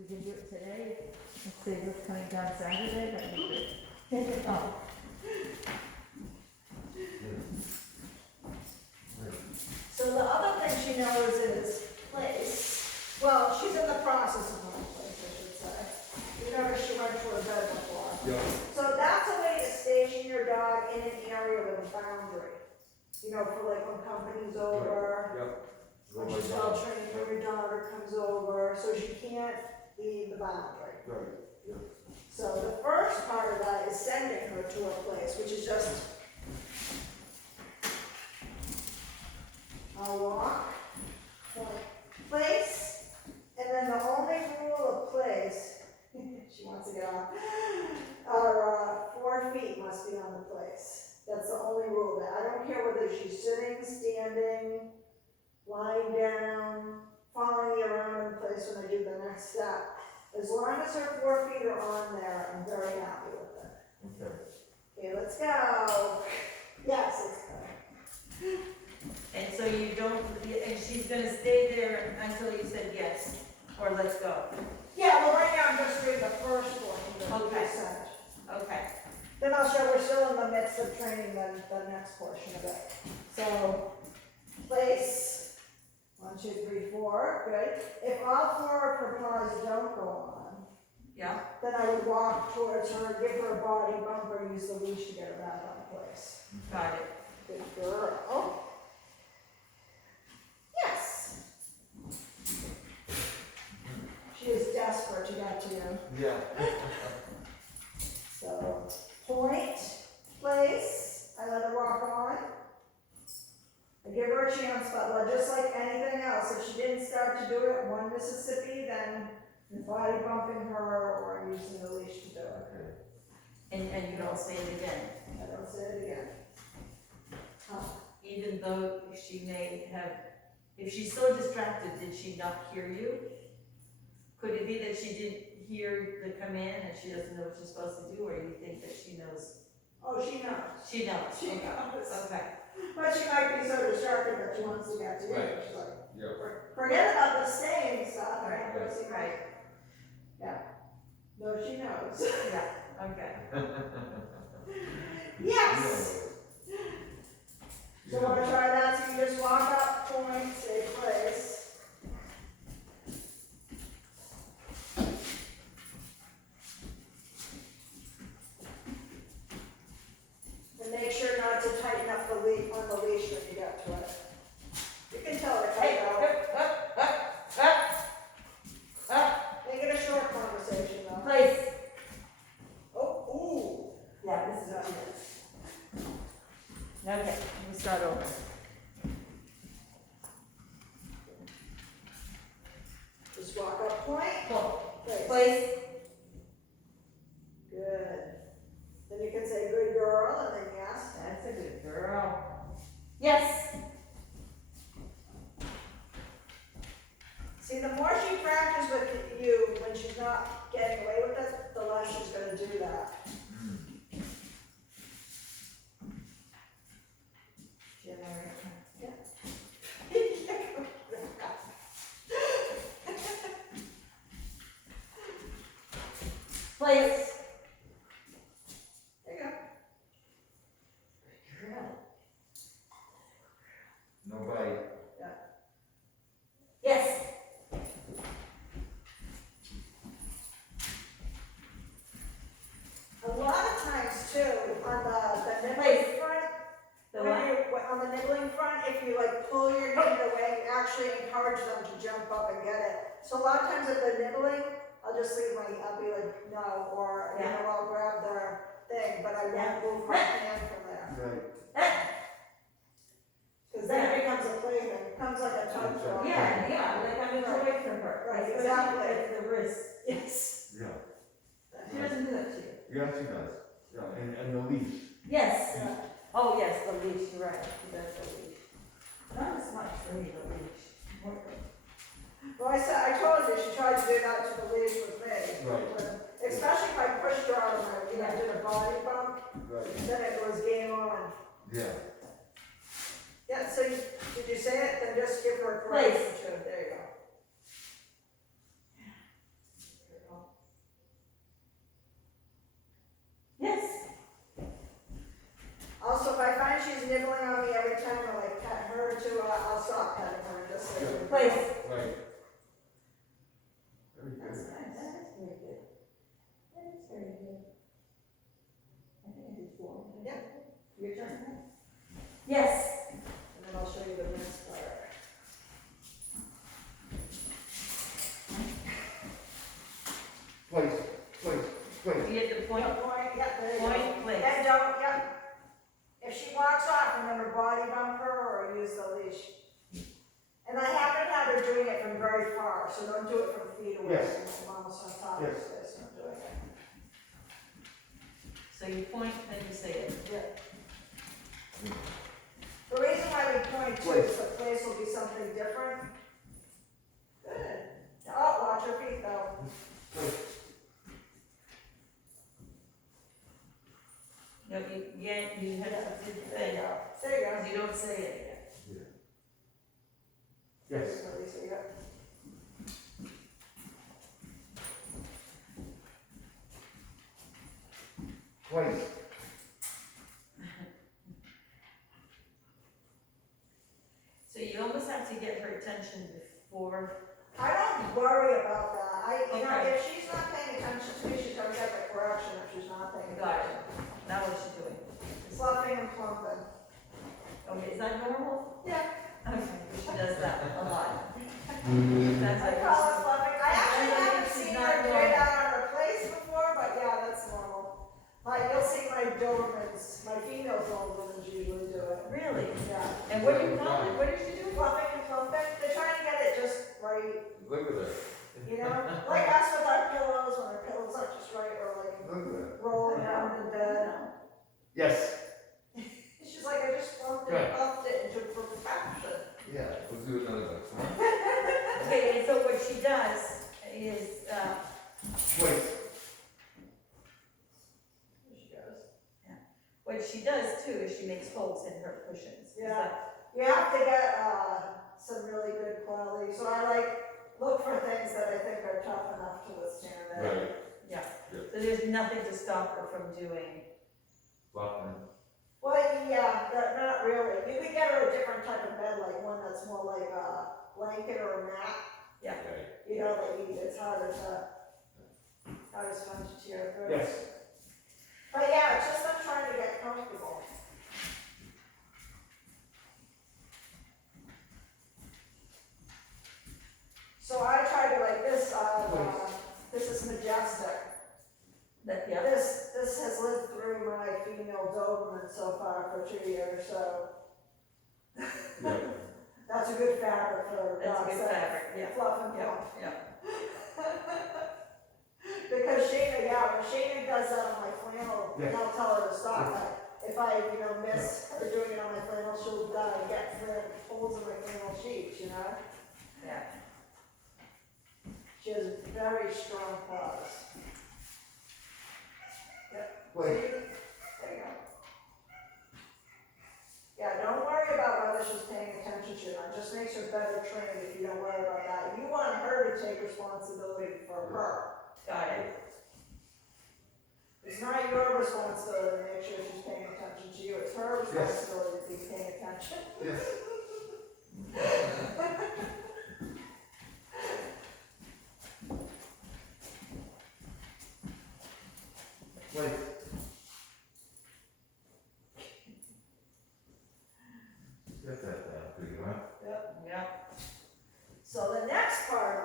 we can do it today, let's say what's coming down Saturday, that'd be good. Oh, So the other thing she knows is place. Well, she's in the process of knowing place, I should say. You notice she went to her bed before. Yeah, So that's a way to station your dog in an area with a boundary. You know, for like when company's over, yeah. when she's well trained, when your daughter comes over, so she can't leave the boundary. Right, yeah. So the first part of that is sending her to a place, which is just a walk, point, place, and then the only rule of place, she wants to get off, are 4 feet must be on the place. That's the only rule of it. I don't care whether she's sitting, standing, lying down, following me around in place when I do the next step. As long as her 4 feet are on there, I'm very happy with it. Okay. Okay, let's go. Yes, let's go. and so you don't, and she's gonna stay there until you said yes, or let's go, Yeah, well, right now I'm just reading the first portion that Okay. you sent. okay. Then I'll show we're still in the midst of training the next portion of it. So, place, 1, 2, 3, 4, good. If all 4 of her paws don't go on, Yeah, then I would walk towards her, give her a body bump, or use the leash to get her back on place. got it. Good girl. Yes. She is desperate to get to you. Yeah. So, point, place, I let her walk on. I give her a chance, but just like anything else, if she didn't start to do it, 1 Mississippi, then I'm body bumping her or I'm using the leash to do it. Okay. And you don't say it again, I don't say it again. even though she may have, if she's so distracted, did she not hear you? Could it be that she didn't hear the command and she doesn't know what she's supposed to do, or you think that she knows? Oh, she knows. She knows. She knows. Okay, But she might be so distracted that she wants to get to you. Right. She's like, Yeah. forget about the staying stuff. I right, gotta go see my-" right, Yeah. No, she knows. yeah, okay. Yes. So we're gonna try that, so you just walk up, point, say place. And make sure not to tighten up the leash on the leash when you get to it. You can tell it Hey, cut out. Make it a short conversation though. Place. Oh, ooh. Yeah, this is what it is. Okay, let me start over. Just walk up, point, Cool. place. Place. Good. Then you can say good girl and then yes. That's a good girl. Yes. See, the more she practices with you when she's not getting away with it, the less she's gonna do that. Place. There you go. No bite. Yes. A lot of times too, on the nibbling Place. front, The when what? you, on the nibbling front, if you like pull your knee away, you actually encourage them to jump up and get it. So a lot of times if they're nibbling, I'll just leave I'll be like, no, or, you Yeah. know, I'll grab their thing, but I Yeah. won't move my hand from there. Right. Because then it becomes a plaything, it becomes like a tongue throw. Yeah, yeah, like I'm a toy for her. Right, Especially exactly. with the wrist. Yes. Yeah. She doesn't do that to you. Yeah, she does. Yeah, and the leash. Yes. Yeah. Oh, yes, the leash, you're right. She does the leash. Not as much for me, the leash. Well, I told you, she tried to do that to the leash with me. Right. Especially if I pushed her out of my, did a body bump, Right. then it was game on. Yeah. Yeah, so did you say it? Then just give her a Place. correction too. There you go. Your turn? Yes. And then I'll show you the next part. Place, place, place. You get the point? Point, yeah, there you go. Point, place. And don't, yep. If she walks off, remember body bump her or use the leash. And I haven't had her doing it from very far, so don't do it from feet away. Yes. I'm almost on top of Yes. this, I'm doing it. So you point, then you say it. Yeah. The reason why we point to is the place will be something different. Good. Oh, watch your feet though. Place. No, you have to do the There you thing, go. There you go. because you don't say it Yes. Release it, yep. Place. So you almost have to get her attention before, I don't worry about that. You know, Okay. if she's not paying attention to me, she's gonna get the correction if she's not paying got attention. it. Now what's she doing? Fluffing and plumping. Okay, is that normal? Yeah. Okay, she does that a lot. That's I like. call it fluffing. I actually I haven't think seen she's her not do normal. that on her place before, but yeah, that's normal. Like, you'll see my Dobermans, my female Dobermans usually do it. Really? Yeah. And what do you call it? What does she do? Fluffing and plumping. They're trying to get it just right, Look at that. you know? Like us with our pillows, when our pillows aren't just right, or like Look at that. rolling around in bed. Yes. She's like, I just fluffed it, Right. puffed it into perfection. Yeah, we'll do another one. Okay, and so what she does is, Place. There she goes. what she does too is she makes holes in her cushions. Is Yeah. that- You have to get, some really good quality, so I look for things that I think are tough enough to withstand that. Right. So there's nothing to stop her from doing, Fluffing. Well, yeah, not really. You could get her a different type of bed, like one that's more like a blanket or a mat, Okay. you know, it's harder to sponge to your throat. Yes. But yeah, it's just them trying to get comfortable. So I tried to like this, this is Majestic. that, yeah, This has lived through my female Doberman so far for 2 years, so Yeah. that's a good fabric for that's a dogs good that fabric, yeah, fluff and yeah, plump. yeah. Because Shayna, yeah, when Shayna does that on my flannel, Yes. and I'll tell her to stop, but if I, miss her doing it on my flannel, she'll get holes in my flannel sheets, Yeah. She has very strong paws. Place. There you go. Yeah, don't worry about whether she's paying attention to you, it just makes her better trained if you don't worry about that. You want her to take responsibility for her. Got it. It's not your responsibility to make sure she's paying attention to you, it's her responsibility to be paying attention. Yes. Place. Get that down for you, huh? Yep. Yeah. So the next part